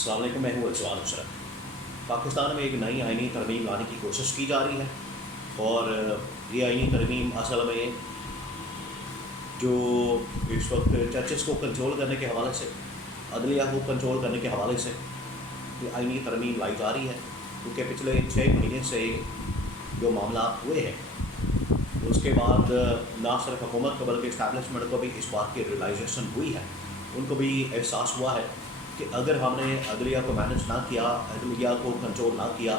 अस्सलाम वालेकुम, मैं हूँ अजवाल अशरफ। पाकिस्तान में एक नई आइनी तरमीम लाने की कोशिश की जा रही है और ये आइनी तरमीम असल में जो इस वक्त चर्चेस को कंट्रोल करने के हवाले से, अदलिया को कंट्रोल करने के हवाले से ये आइनी तरमीम लाई जा रही है, क्योंकि पिछले 6 महीने से जो मामला हुए हैं उसके बाद ना सिर्फ हुकूमत को बल्कि इस्टेब्लिशमेंट को भी इस बात की रियलाइजेशन हुई है, उनको भी एहसास हुआ है कि अगर हमने अदलिया को मैनेज ना किया, अदलिया को कंट्रोल ना किया,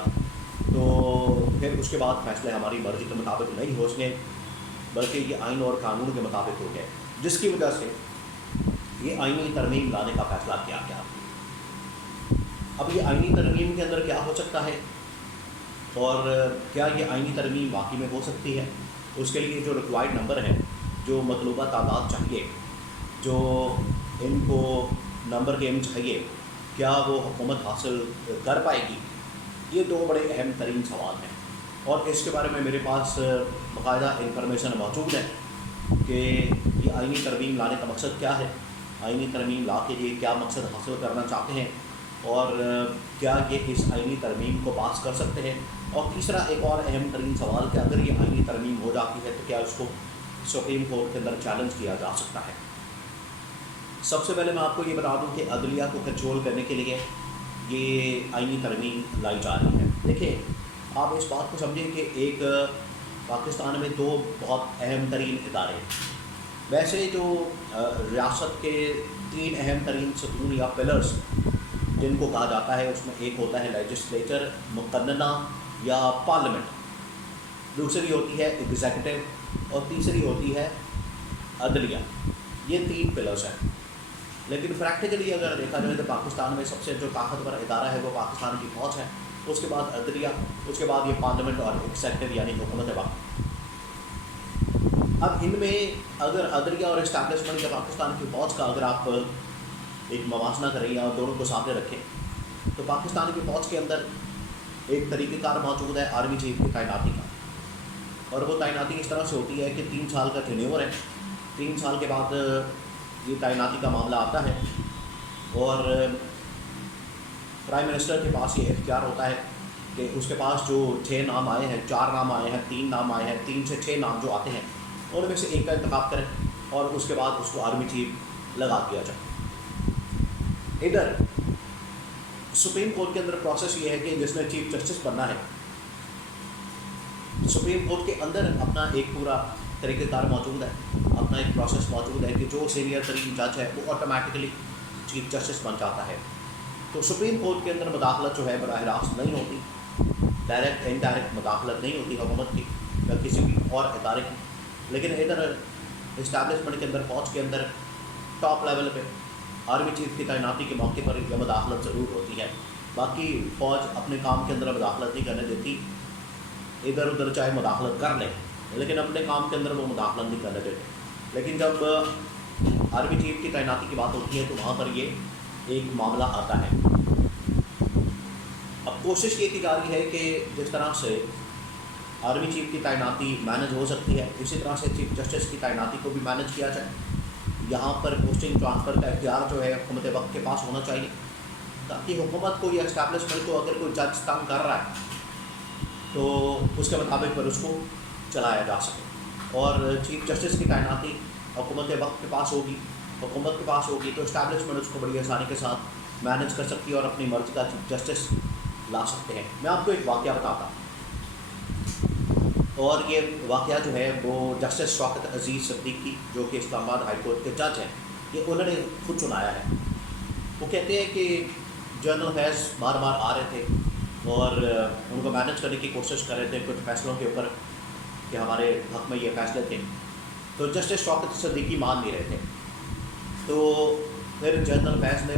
तो फिर उसके बाद फैसले हमारी मर्ज़ी के मुताबिक नहीं हो सके, बल्कि ये आइन और कानून के मुताबिक हो गए, जिसकी वजह से ये आइनी तरमीम लाने का फ़ैसला किया गया। अब ये आइनी तरमीम के अंदर क्या हो सकता है और क्या ये आइनी तरमीम वाकई में हो सकती है, उसके लिए जो रिक्वायर्ड नंबर है, जो मतलूबा तादाद चाहिए, जो इनको नंबर गेम चाहिए, क्या वो हुकूमत हासिल कर पाएगी, ये दो बड़े अहम तरीन सवाल हैं। और इसके बारे में मेरे पास बाकायदा इंफॉर्मेशन मौजूद है कि ये आइनी तरमीम लाने का मकसद क्या है, आइनी तरमीम ला के लिए क्या मकसद हासिल करना चाहते हैं और क्या ये इस आइनी तरमीम को पास कर सकते हैं। और तीसरा एक और अहम तरीन सवाल कि अगर ये आइनी तरमीम हो जाती है तो क्या उसको सुप्रीम कोर्ट के अंदर चैलेंज किया जा सकता है। सबसे पहले मैं आपको ये बता दूं कि अदलिया को कंट्रोल करने के लिए ये आइनी तरमीम लाई जा रही है। देखिए, आप इस बात को समझें कि एक पाकिस्तान में दो बहुत अहम तरीन इदारे हैं। वैसे जो रियासत के 3 अहम तरीन सतून या पिलर्स जिनको कहा जाता है, उसमें एक होता है लेजिस्लेचर, मुक़न्नना या पार्लियामेंट, दूसरी होती है एग्जीक्यूटिव और तीसरी होती है अदलिया। ये 3 पिलर्स हैं। लेकिन प्रैक्टिकली अगर देखा जाए तो पाकिस्तान में सबसे जो ताकतवर इदारा है वो पाकिस्तान की फ़ौज है, उसके बाद अदलिया, उसके बाद ये पार्लियामेंट और एग्जीक्यूटिव यानी हुकूमत वक्त। अब इनमें अगर अदलिया और इस्टेब्लिशमेंट या पाकिस्तान की फ़ौज का अगर आप एक मवाजना करें या दोनों को सामने रखें तो पाकिस्तान की फ़ौज के अंदर एक तरीक़ेकार मौजूद है आर्मी चीफ की तैनाती का, और वो तैनाती इस तरह से होती है कि 3 साल का टेन्योर है। 3 साल के बाद ये तैनाती का मामला आता है और प्राइम मिनिस्टर के पास ये इख्तियार होता है कि उसके पास जो 6 नाम आए हैं, 4 नाम आए हैं, 3 नाम आए हैं, 3 से 6 नाम जो आते हैं उनमें से एक का इंतखाब करें और उसके बाद उसको आर्मी चीफ लगा दिया जाए। इधर सुप्रीम कोर्ट के अंदर प्रोसेस ये है कि जिसने चीफ जस्टिस बनना है, सुप्रीम कोर्ट के अंदर अपना एक पूरा तरीक़ेकार मौजूद है, अपना एक प्रोसेस मौजूद है कि जो सीनियर तरीन जज है वो ऑटोमेटिकली चीफ जस्टिस बन जाता है। तो सुप्रीम कोर्ट के अंदर मुदाखलत जो है बराह रास्त नहीं होती, डायरेक्ट इनडायरेक्ट मुदाखलत नहीं होती हुकूमत की या किसी भी और इदारे की। लेकिन इधर इस्टेब्लिशमेंट के अंदर, फ़ौज के अंदर टॉप लेवल पे आर्मी चीफ की तैनाती के मौके पर यह मुदाखलत ज़रूर होती है। बाकी फ़ौज अपने काम के अंदर मुदाखलत नहीं करने देती, इधर उधर चाहे मुदाखलत कर लें लेकिन अपने काम के अंदर वो मुदाखलत नहीं करने देते। लेकिन जब आर्मी चीफ की तैनाती की बात होती है तो वहाँ पर ये एक मामला आता है। अब कोशिश ये की जा रही है कि जिस तरह से आर्मी चीफ की तैनाती मैनेज हो सकती है, इसी तरह से चीफ जस्टिस की तैनाती को भी मैनेज किया जाए। यहाँ पर पोस्टिंग ट्रांसफ़र का इख्तियार जो है हुकूमत वक्त के पास होना चाहिए, ताकि हुकूमत को या इस्टेब्लिशमेंट को अगर कोई जज तंग कर रहा है तो उसके मुताबिक पर उसको चलाया जा सके। और चीफ जस्टिस की तैनाती हुकूमत वक्त के पास होगी, हुकूमत के पास होगी तो इस्टेब्लिशमेंट उसको बड़ी आसानी के साथ मैनेज कर सकती है और अपनी मर्ज़ी का चीफ जस्टिस ला सकते हैं। मैं आपको एक वाक़या बताता हूँ, और ये वाक़या जो है वो जस्टिस शौकत अज़ीज़ सिद्दीकी जो कि इस्लामाबाद हाई कोर्ट के जज हैं, ये उन्होंने खुद सुनाया है। वो कहते हैं कि जनरल फैज़ बार बार आ रहे थे और उनको मैनेज करने की कोशिश कर रहे थे कुछ फैसलों के ऊपर कि हमारे हक़ में ये फ़ैसले थे, तो जस्टिस शौकत सिद्दीकी मान नहीं रहे थे। तो फिर जनरल फैज़ ने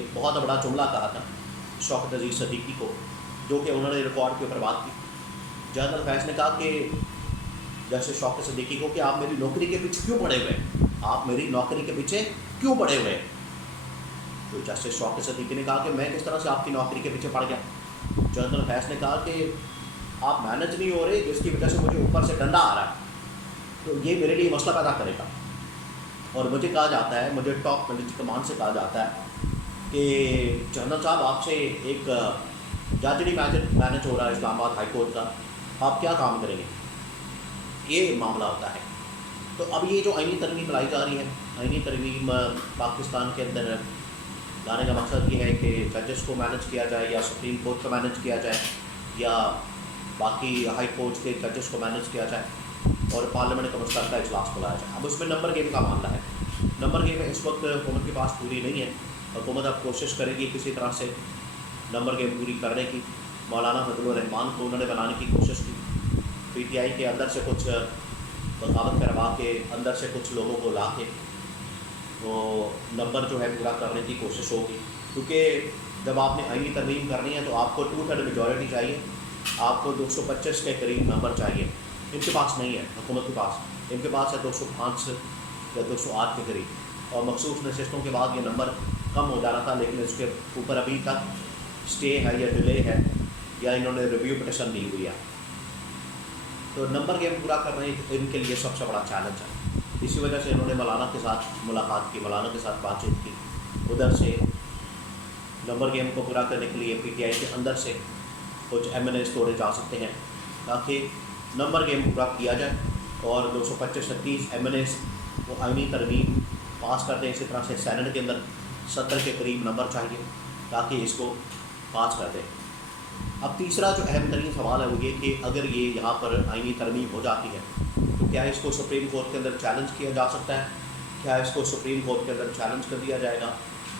एक बहुत बड़ा जुमला कहा था शौकत अज़ीज़ सिद्दीकी को, जो कि उन्होंने रिकॉर्ड के ऊपर बात की। जनरल फैज़ ने कहा कि जैसे शौकत सिद्दीकी को कि आप मेरी नौकरी के पीछे क्यों पड़े हुए हैं, आप मेरी नौकरी के पीछे क्यों पड़े हुए हैं। तो जस्टिस शौकत सिद्दीकी ने कहा कि मैं किस तरह से आपकी नौकरी के पीछे पड़ गया। जनरल फैज़ ने कहा कि आप मैनेज नहीं हो रहे, जिसकी वजह से मुझे ऊपर से डंडा आ रहा है, तो ये मेरे लिए मसला पैदा करेगा। और मुझे कहा जाता है, मुझे टॉप मिलिट्री कमान से कहा जाता है کہ جنرل صاحب آپ سے ایک ججری مینج ہو رہا ہے اسلام آباد ہائی کورٹ کا، آپ کیا کام کریں گے، یہ معاملہ ہوتا ہے۔ تو اب یہ جو آئینی ترمیم لائی جا رہی ہے، آئینی ترمیم پاکستان کے اندر لانے کا مقصد یہ ہے کہ ججز کو مینج کیا جائے، یا سپریم کورٹ کو مینج کیا جائے، یا باقی ہائی کورٹ کے ججز کو مینج کیا جائے، اور پارلیمنٹ کا مشترکہ اجلاس بلایا جائے۔ اب اس میں نمبر گیم کا معاملہ ہے۔ نمبر گیم اس وقت حکومت کے پاس پوری نہیں ہے، حکومت اب کوشش کرے گی کسی طرح سے نمبر گیم پوری کرنے کی۔ مولانا فضل الرحمان کو انہوں نے بنانے کی کوشش کی، پی ٹی آئی کے اندر سے کچھ بغاوت کروا کے، اندر سے کچھ لوگوں کو لا کے وہ نمبر جو ہے پورا کرنے کی کوشش ہوگی، کیونکہ جب آپ نے آئینی ترمیم کرنی ہے تو آپ کو 2/3 میجورٹی چاہیے، آپ کو 225 کے قریب نمبر چاہیے۔ ان کے پاس نہیں ہے حکومت کے پاس، ان کے پاس ہے 205 یا 208 کے قریب، اور مخصوص نشستوں کے بعد یہ نمبر کم ہو جانا تھا، لیکن اس کے اوپر ابھی تک اسٹے ہے یا ڈیلے ہے، یا انہوں نے ریویو پٹیشن دی ہوئی ہے۔ تو نمبر گیم پورا کرنا ان کے لیے سب سے بڑا چیلنج ہے۔ اسی وجہ سے انہوں نے مولانا کے ساتھ ملاقات کی، مولانا کے ساتھ بات چیت کی، ادھر سے نمبر گیم کو پورا کرنے کے لیے پی ٹی آئی کے اندر سے کچھ ایم این ایز توڑے جا سکتے ہیں تاکہ نمبر گیم پورا کیا جائے، اور 225-36 ایم این ایز وہ آئینی ترمیم پاس کر دیں۔ اسی طرح سے سینٹ کے اندر 70 کے قریب نمبر چاہیے تاکہ اس کو پاس کر دیں۔ اب تیسرا جو اہم ترین سوال ہے وہ یہ کہ اگر یہ یہاں پر آئینی ترمیم ہو جاتی ہے تو کیا اس کو سپریم کورٹ کے اندر چیلنج کیا جا سکتا ہے، کیا اس کو سپریم کورٹ کے اندر چیلنج کر دیا جائے گا؟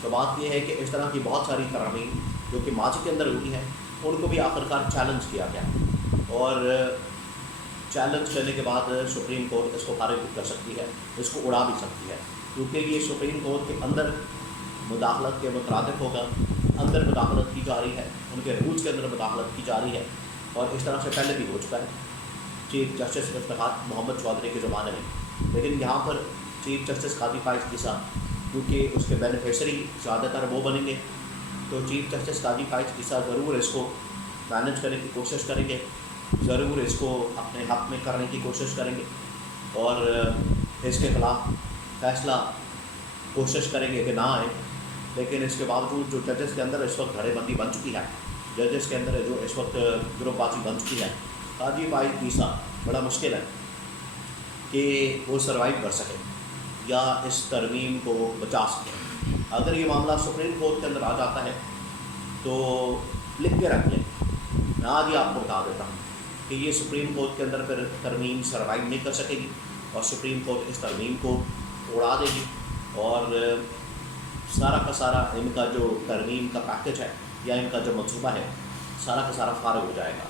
تو بات یہ ہے کہ اس طرح کی بہت ساری ترامیم جو کہ ماضی کے اندر ہوئی ہیں ان کو بھی آخرکار چیلنج کیا گیا، اور چیلنج کرنے کے بعد سپریم کورٹ اس کو خارج بھی کر سکتی ہے، اس کو اڑا بھی سکتی ہے، کیونکہ یہ سپریم کورٹ کے اندر مداخلت کے مترادف ہوگا، اندر مداخلت کی جا رہی ہے، ان کے رولز کے اندر مداخلت کی جا رہی ہے، اور اس طرح سے پہلے بھی ہو چکا ہے چیف جسٹس افتخار محمد چودھری کے زمانے میں۔ لیکن یہاں پر چیف جسٹس قاضی فائز عیسیٰ، کیونکہ اس کے بینیفیشری زیادہ تر وہ بنیں گے، تو چیف جسٹس قاضی فائز عیسیٰ ضرور اس کو مینج کرنے کی کوشش کریں گے، ضرور اس کو اپنے حق میں کرنے کی کوشش کریں گے، اور اس کے خلاف فیصلہ کوشش کریں گے کہ نہ آئے۔ لیکن اس کے باوجود جو ججز کے اندر اس وقت گھڑے بندی بن چکی ہے، ججز کے اندر جو اس وقت گروپ بازی بن چکی ہے، قاضی فائز عیسیٰ بڑا مشکل ہے کہ وہ سروائیو کر سکے یا اس ترمیم کو بچا سکے۔ اگر یہ معاملہ سپریم کورٹ کے اندر آ جاتا ہے تو لکھ کے رکھ لیں، میں آج ہی آپ کو بتا دیتا ہوں کہ یہ سپریم کورٹ کے اندر پھر ترمیم سروائیو نہیں کر سکے گی، اور سپریم کورٹ اس ترمیم کو اڑا دے گی، اور سارا کا سارا ان کا جو ترمیم کا پیکج ہے یا ان کا جو منصوبہ ہے سارا کا سارا فارغ ہو جائے گا۔